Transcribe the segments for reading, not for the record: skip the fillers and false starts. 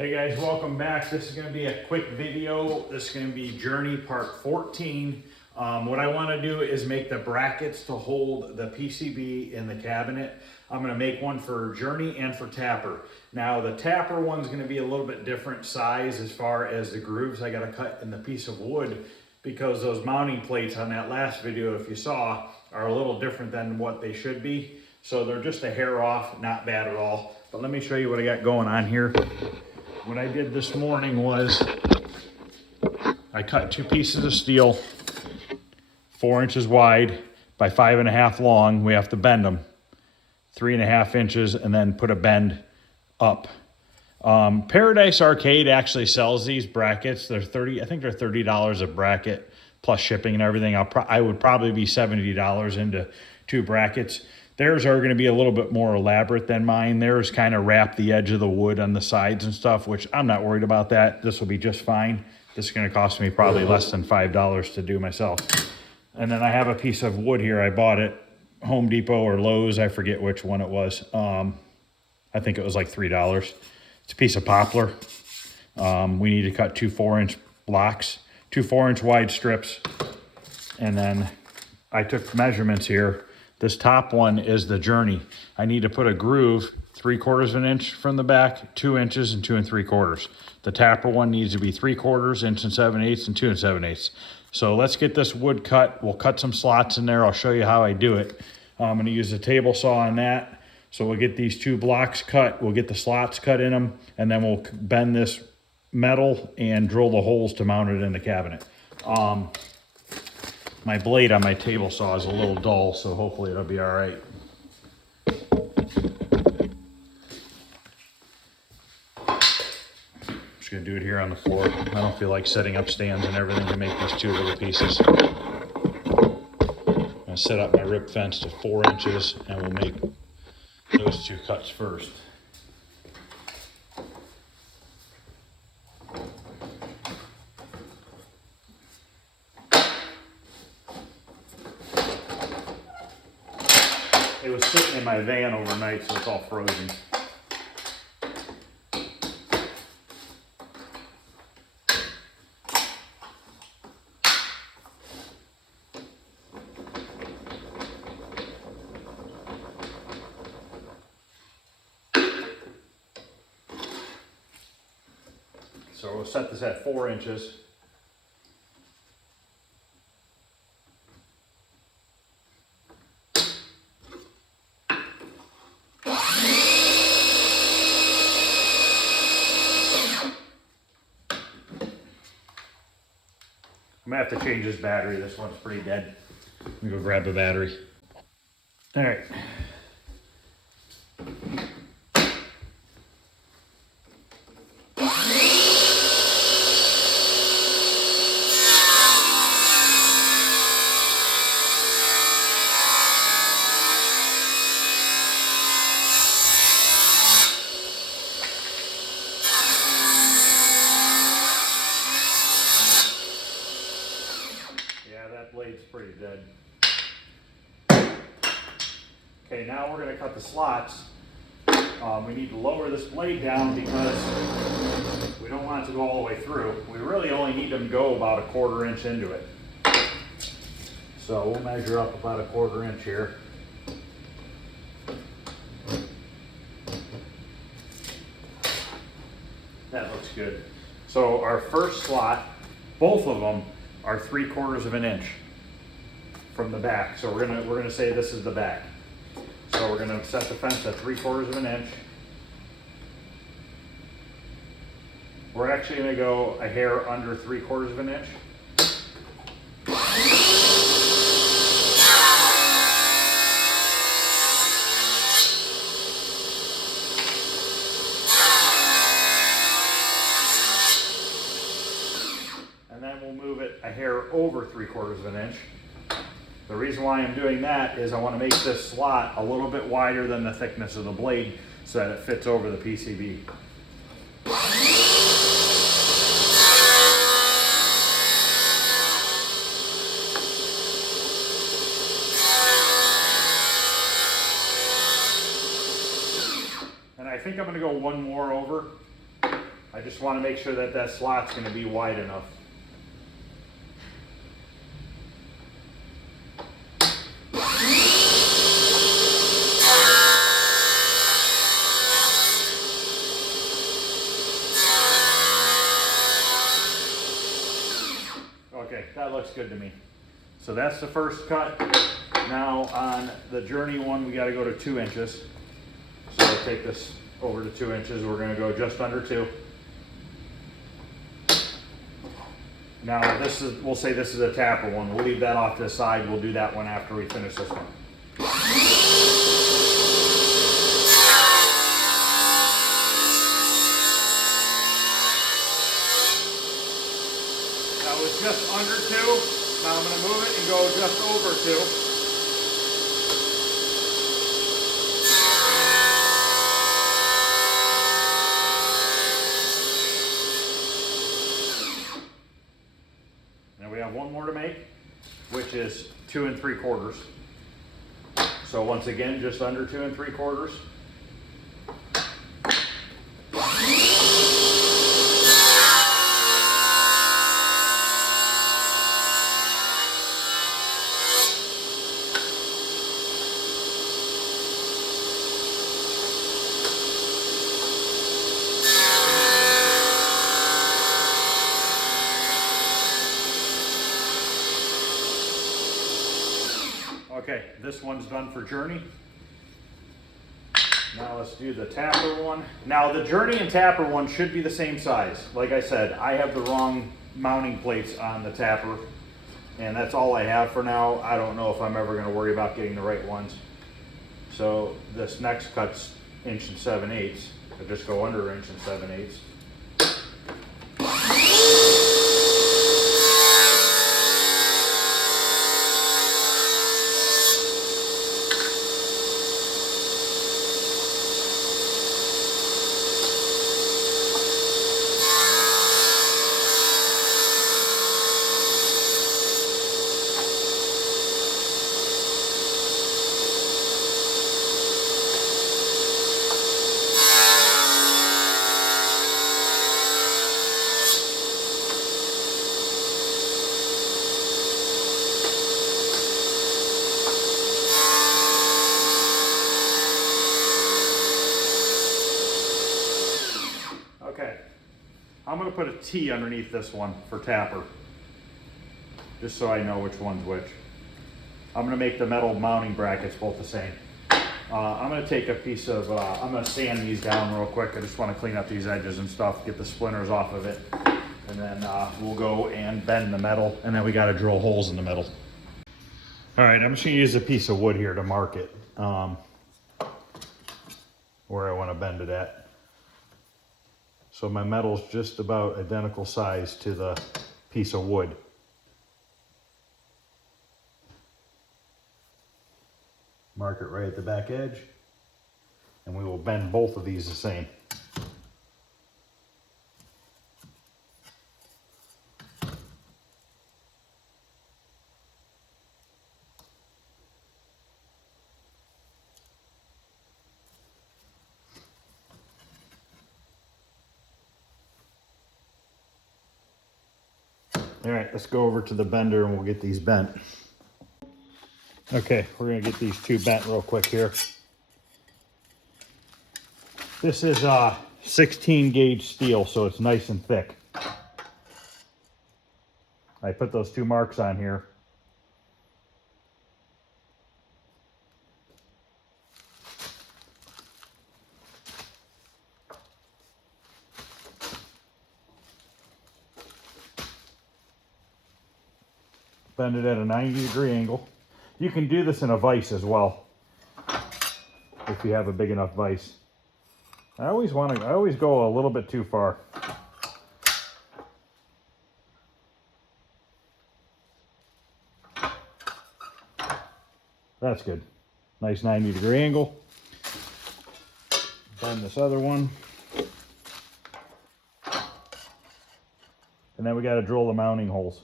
Hey guys, welcome back. This is going to be a quick video. This is going to be Journey Part 14. What I want to do is make the brackets to hold the PCB in the cabinet. I'm going to make one for Journey and for Tapper. Now the Tapper one's going to be a little bit different size as far as the grooves I got to cut in the piece of wood, because those mounting plates on that last video, if you saw, are a little different than what they should be. So they're just a hair off, not bad at all. But let me show you what I got going on here. What I did this morning was I cut two pieces of steel, 4 inches wide by 5.5 long. We have to bend them 3.5 inches and then put a bend up. Paradise Arcade actually sells these brackets. They're I think they're $30 a bracket plus shipping and everything. I would probably be $70 into two brackets. Theirs are going to be a little bit more elaborate than mine. Theirs kind of wrap the edge of the wood on the sides and stuff, which I'm not worried about that. This will be just fine. This is going to cost me probably less than $5 to do myself. And then I have a piece of wood here. I bought it Home Depot or Lowe's. I forget which one it was. I think it was like $3. It's a piece of poplar. We need to cut two 4-inch blocks, two 4-inch wide strips. And then I took measurements here. This top one is the Journey. I need to put a groove 3/4 of an inch from the back, 2 inches and 2 3/4. The Tapper one needs to be 3/4, 1 7/8, and 2 7/8. So let's get this wood cut. We'll cut some slots in there. I'll show you how I do it. I'm gonna use a table saw on that. So we'll get these two blocks cut. We'll get the slots cut in them, and then we'll bend this metal and drill the holes to mount it in the cabinet. My blade on my table saw is a little dull, so hopefully it'll be all right. Just gonna do it here on the floor. I don't feel like setting up stands and everything to make these two little pieces. I'm gonna set up my rip fence to 4 inches, and we'll make those two cuts first. It was sitting in my van overnight, so it's all frozen. So we'll set this at 4 inches. I'm gonna have to change this battery. This one's pretty dead. Let me go grab a battery. All right. Blade's pretty dead. Okay, now we're going to cut the slots. We need to lower this blade down because we don't want it to go all the way through. We really only need them to go about 1/4 inch into it. So we'll measure up about 1/4 inch here. That looks good. So our first slot, both of them are 3/4 of an inch from the back. So we're gonna say this is the back. So we're gonna set the fence at 3/4 of an inch. We're actually gonna go a hair under 3/4 of an inch. And then we'll move it a hair over 3/4 of an inch. The reason why I'm doing that is I want to make this slot a little bit wider than the thickness of the blade so that it fits over the PCB. And I think I'm going to go one more over. I just want to make sure that that slot's going to be wide enough. Okay, that looks good to me. So that's the first cut. Now on the Journey one, we got to go to 2 inches. So I'll take this over to 2 inches. We're going to go just under 2. Now this is, we'll say this is a tapper one. We'll leave that off to the side. We'll do that one after we finish this one. That was just under 2. Now I'm going to move it and go just over 2. Now we have one more to make, which is 2 3/4. So once again, just under 2 3/4. Okay, this one's done for Journey. Now let's do the Tapper one. Now the Journey and Tapper one should be the same size. Like I said, I have the wrong mounting plates on the Tapper, and that's all I have for now. I don't know if I'm ever going to worry about getting the right ones. So this next cut's 1 7/8. I just go under 1 7/8. Okay, I'm going to put a T underneath this one for Tapper, just so I know which one's which. I'm going to make the metal mounting brackets both the same. I'm going to take a piece of, I'm going to sand these down real quick. I just want to clean up these edges and stuff, get the splinters off of it. And then we'll go and bend the metal, and then we got to drill holes in the metal. All right, I'm just going to use a piece of wood here to mark it, where I want to bend it at. So my metal's just about identical size to the piece of wood. Mark it right at the back edge, and we will bend both of these the same. All right, let's go over to the bender and we'll get these bent. Okay, we're gonna get these two bent real quick here. This is 16 gauge steel, so it's nice and thick. I put those 2 marks on here. Bend it at a 90-degree angle. You can do this in a vise as well, if you have a big enough vise. I always go a little bit too far. That's good. Nice 90-degree angle. Bend this other one. And then we got to drill the mounting holes.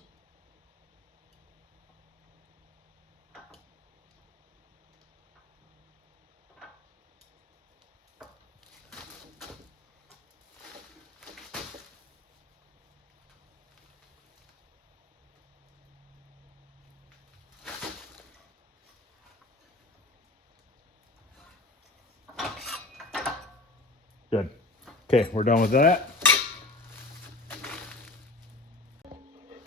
Okay, we're done with that.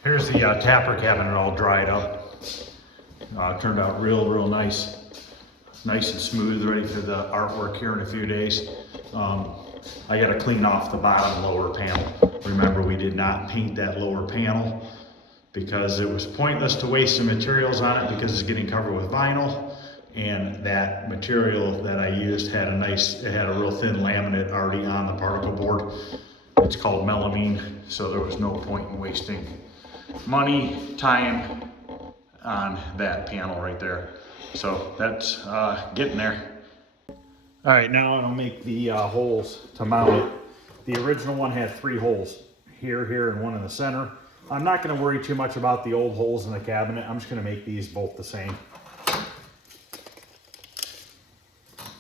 Here's the tapper cabinet all dried up. Turned out real nice. Nice and smooth, ready for the artwork here in a few days. I gotta clean off the bottom lower panel. Remember, we did not paint that lower panel because it was pointless to waste some materials on it because it's getting covered with vinyl. And that material that I used had a real thin laminate already on the particle board. It's called melamine, so there was no point in wasting money, time on that panel right there. So that's getting there. All right, now I'll make the holes to mount it. The original one had 3 holes, here, and one in the center. I'm not gonna worry too much about the old holes in the cabinet. I'm just gonna make these both the same.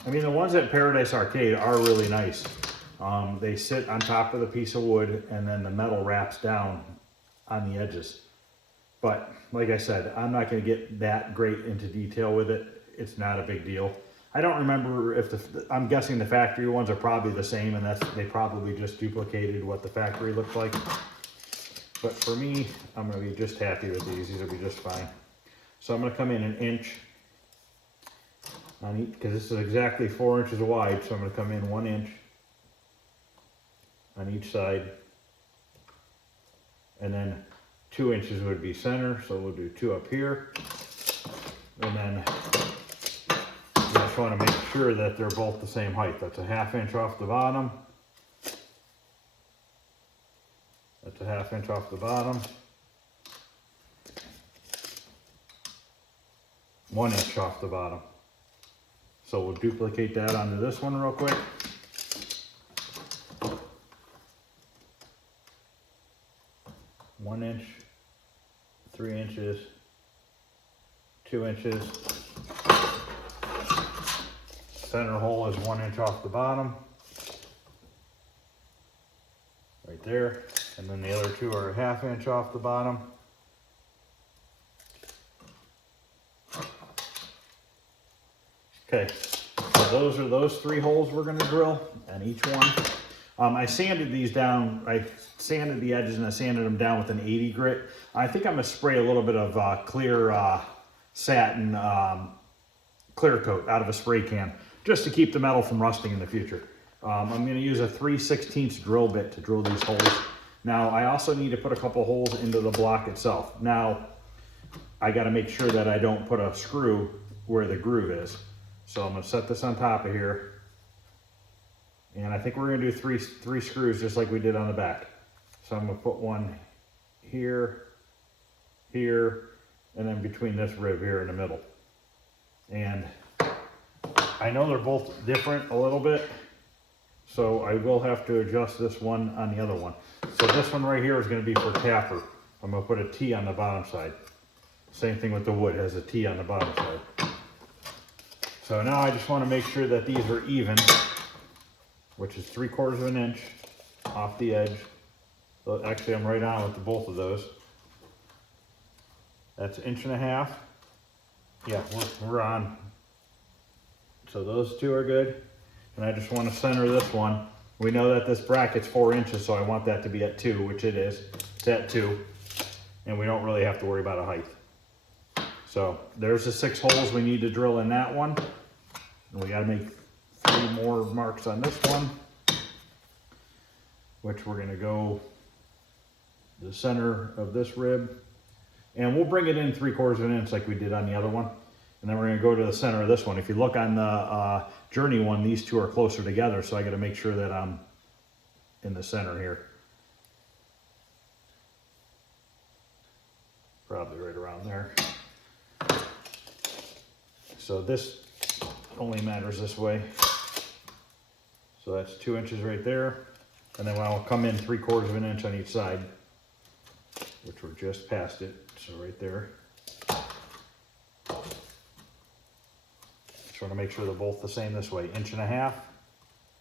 I mean, the ones at Paradise Arcade are really nice. They sit on top of the piece of wood and then the metal wraps down on the edges. But like I said, I'm not going to get that great into detail with it. It's not a big deal. I don't remember if I'm guessing the factory ones are probably the same, and they probably just duplicated what the factory looked like. But for me, I'm going to be just happy with these. These will be just fine. So I'm going to come in 1 inch on each, because this is exactly 4 inches wide. So I'm going to come in 1 inch on each side, and then 2 inches would be center, so we'll do 2 up here. And then you just want to make sure that they're both the same height. That's a 1/2 inch off the bottom. That's a 1/2 inch off the bottom. 1 inch off the bottom. So we'll duplicate that onto this one real quick. One inch, 3 inches, 2 inches. Center hole is 1 inch off the bottom, right there. And then the other 2 are a 1/2 inch off the bottom. Okay, so those are those 3 holes we're gonna drill on each one. I sanded these down. I sanded the edges and I sanded them down with an 80 grit. I think I'm gonna spray a little bit of clear satin clear coat out of a spray can, just to keep the metal from rusting in the future. I'm gonna use a 3/16 drill bit to drill these holes. Now, I also need to put a couple holes into the block itself. Now, I gotta make sure that I don't put a screw where the groove is. So I'm gonna set this on top of here. And I think we're gonna do three screws just like we did on the back. So I'm gonna put one here, here, and then between this rib here in the middle. And I know they're both different a little bit, so I will have to adjust this one on the other one. So this one right here is gonna be for tapper. I'm gonna put a T on the bottom side. Same thing with the wood, it has a T on the bottom side. So now I just wanna make sure that these are even, which is 3/4 inch off the edge. So actually, I'm right on with both of those. That's 1.5 inches. Yeah, we're on. So those 2 are good. And I just want to center this one. We know that this bracket's 4 inches, so I want that to be at 2, which it is. It's at 2. And we don't really have to worry about a height. So there's the 6 holes we need to drill in that one. And we got to make 3 more marks on this one, which we're going to go the center of this rib, and we'll bring it in 3/4 inch like we did on the other one, and then we're going to go to the center of this one. If you look on the Journey one, these 2 are closer together, so I got to make sure that I'm in the center here, probably right around there. So this only matters this way. So that's 2 inches right there. And then I'll come in 3/4 inch on each side, which we're just past it. So right there. Just want to make sure they're both the same this way. 1.5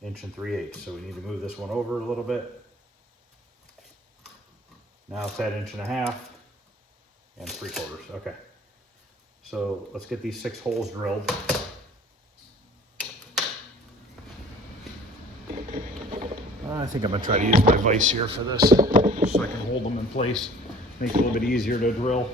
inch, 1 3/8. So we need to move this one over a little bit. Now it's at 1.5 inch and 3/4. Okay. So let's get these 6 holes drilled. I think I'm gonna try to use my vise here for this, so I can hold them in place, make it a little bit easier to drill.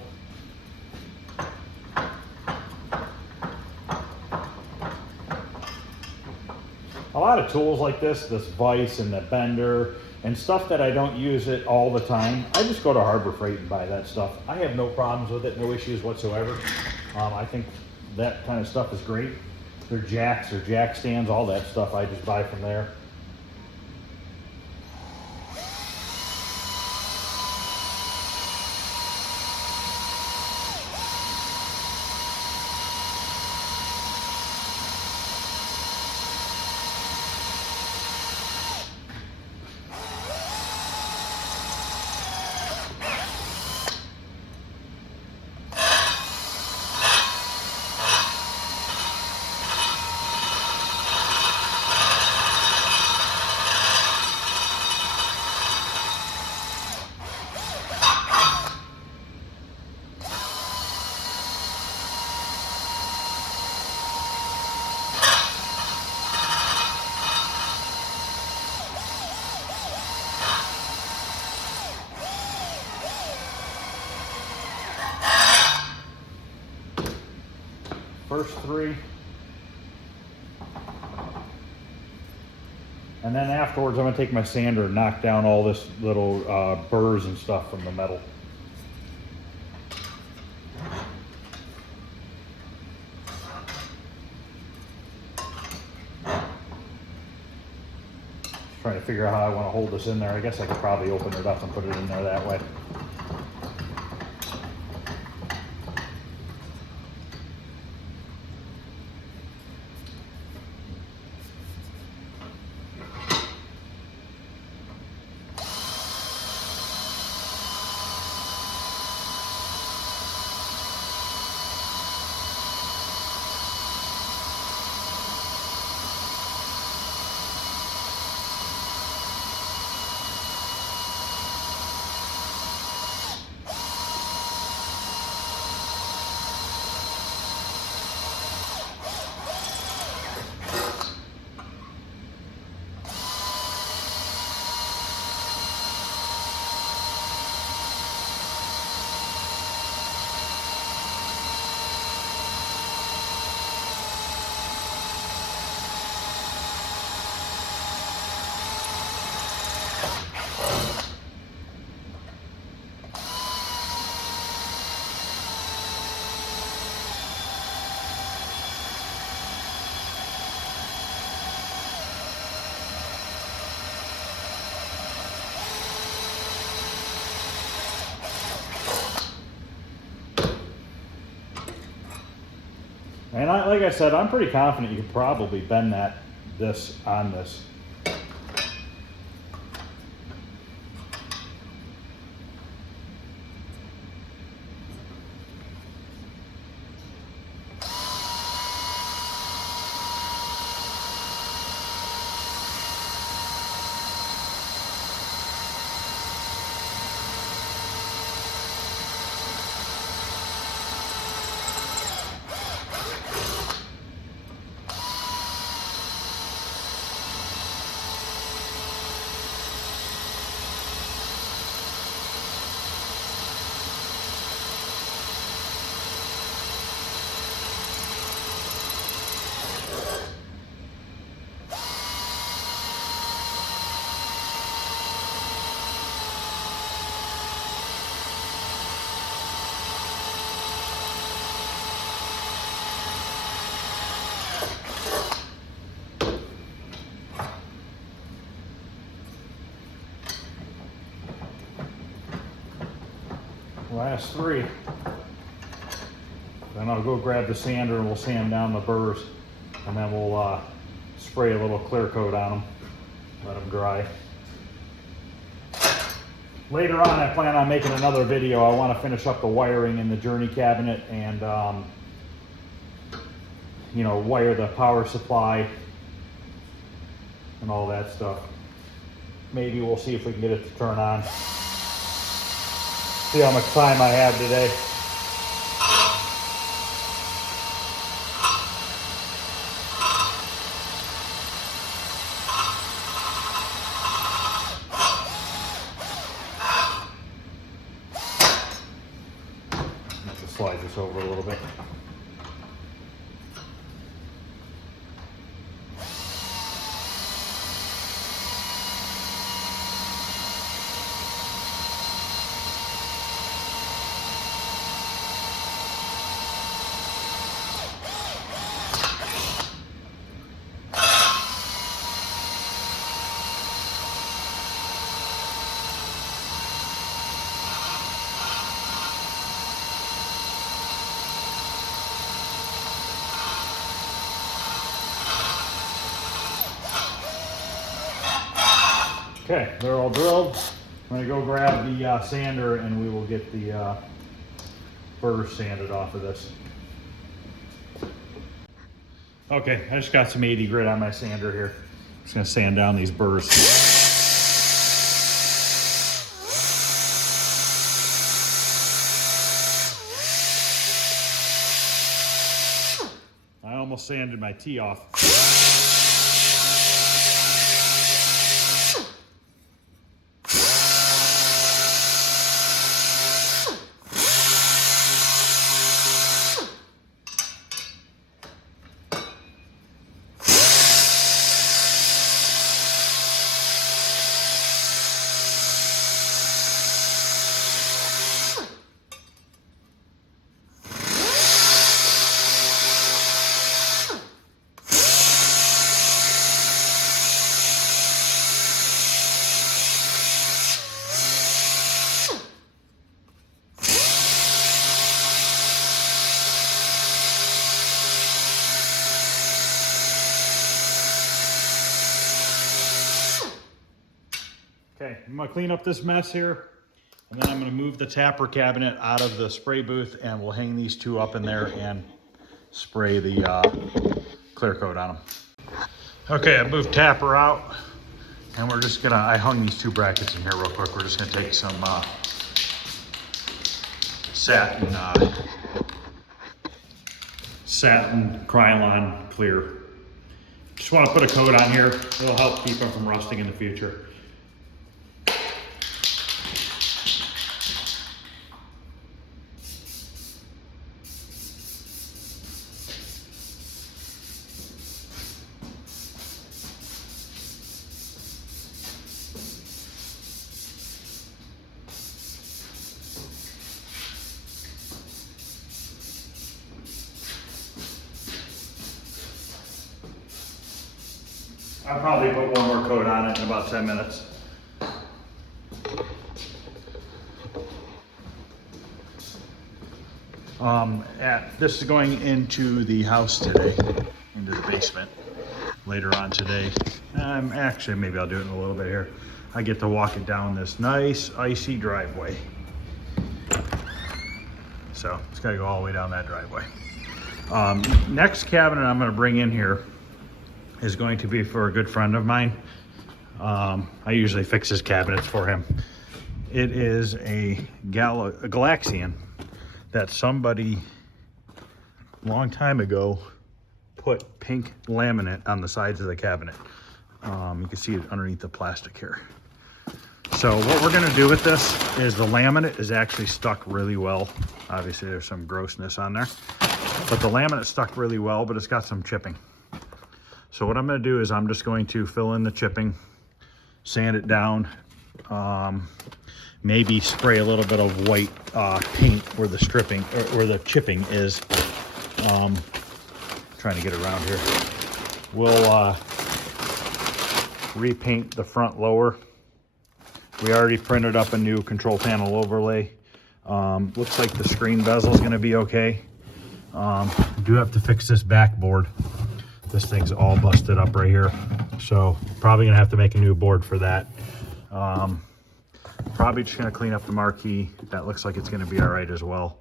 A lot of tools like this vise and the bender and stuff that I don't use it all the time, I just go to Harbor Freight and buy that stuff. I have no problems with it, no issues whatsoever. I think that kind of stuff is great. Their jacks or jack stands, all that stuff I just buy from there. First three. And then afterwards, I'm gonna take my sander and knock down all this little burrs and stuff from the metal. Just trying to figure out how I wanna hold this in there. I guess I could probably open it up and put it in there that way. And like I said, I'm pretty confident you could probably bend this on this. Last three. Then I'll go grab the sander and we'll sand down the burrs, and then we'll spray a little clear coat on them, let them dry. Later on, I plan on making another video. I want to finish up the wiring in the Journey cabinet and you know, wire the power supply and all that stuff. Maybe we'll see if we can get it to turn on. See how much time I have today. slide this over a little bit. Okay, they're all drilled. I'm gonna go grab the sander and we will get the burrs sanded off of this. Okay, I just got some 80 grit on my sander here. Just gonna sand down these burrs. I almost sanded my tee off. Okay, I'm gonna clean up this mess here, and then I'm gonna move the tapper cabinet out of the spray booth, and we'll hang these two up in there and spray the clear coat on them. Okay, I moved tapper out, and we're just gonna, I hung these two brackets in here real quick. We're just gonna take some satin Krylon clear. Just wanna put a coat on here. It'll help keep them from rusting in the future. I'll probably put one more coat on it in about 10 minutes. This is going into the house today, into the basement later on today. Actually, maybe I'll do it in a little bit here. I get to walk it down this nice icy driveway. So it's got to go all the way down that driveway. Next cabinet I'm going to bring in here is going to be for a good friend of mine. I usually fix his cabinets for him. It is a Galaxian that somebody a long time ago put pink laminate on the sides of the cabinet. You can see it underneath the plastic here. So what we're gonna do with this is the laminate is actually stuck really well. Obviously there's some grossness on there, but the laminate stuck really well, but it's got some chipping. So what I'm gonna do is I'm just going to fill in the chipping, sand it down, maybe spray a little bit of white paint where the stripping, or where the chipping is. Trying to get around here. We'll repaint the front lower. We already printed up a new control panel overlay. Looks like the screen bezel is gonna be okay. Do have to fix this backboard. This thing's all busted up right here. So probably gonna have to make a new board for that. Probably just gonna clean up the marquee. That looks like it's gonna be all right as well.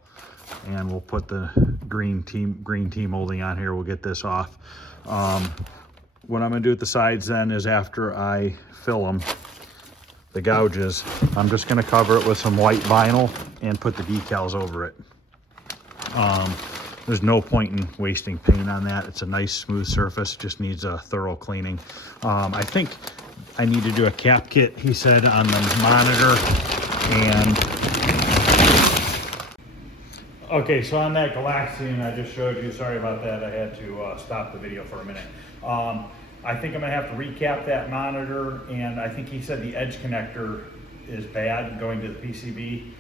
And we'll put the green tea molding on here. We'll get this off. What I'm gonna do at the sides then is after I fill them, the gouges, I'm just gonna cover it with some white vinyl and put the decals over it. There's no point in wasting paint on that. It's a nice smooth surface, just needs a thorough cleaning. I think I need to do a cap kit, he said, on the monitor. And Okay, so on that Galaxian I just showed you, sorry about that, I had to stop the video for a minute. I think I'm gonna have to recap that monitor, and I think he said the edge connector is bad going to the PCB.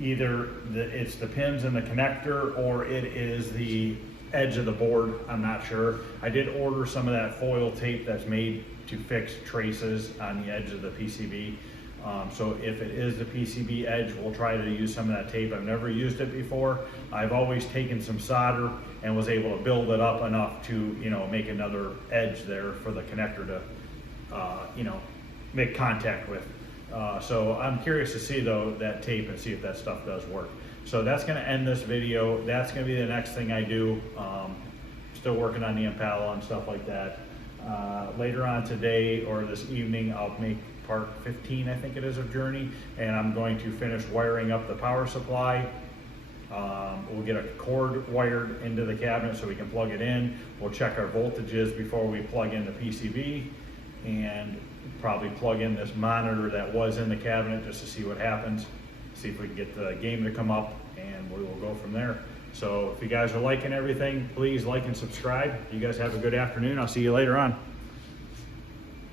Either it's the pins in the connector or it is the edge of the board, I'm not sure. I did order some of that foil tape that's made to fix traces on the edge of the PCB. So if it is the PCB edge, we'll try to use some of that tape. I've never used it before. I've always taken some solder and was able to build it up enough to, you know, make another edge there for the connector to, you know, make contact with. So I'm curious to see though that tape and see if that stuff does work. So that's gonna end this video. That's gonna be the next thing I do. Still working on the Impala and stuff like that. Later on today or this evening, I'll make part 15, I think it is, of Journey, and I'm going to finish wiring up the power supply. We'll get a cord wired into the cabinet so we can plug it in. We'll check our voltages before we plug in the PCB, and probably plug in this monitor that was in the cabinet just to see what happens, see if we can get the game to come up, and we will go from there. So if you guys are liking everything, please like and subscribe. You guys have a good afternoon. I'll see you later on.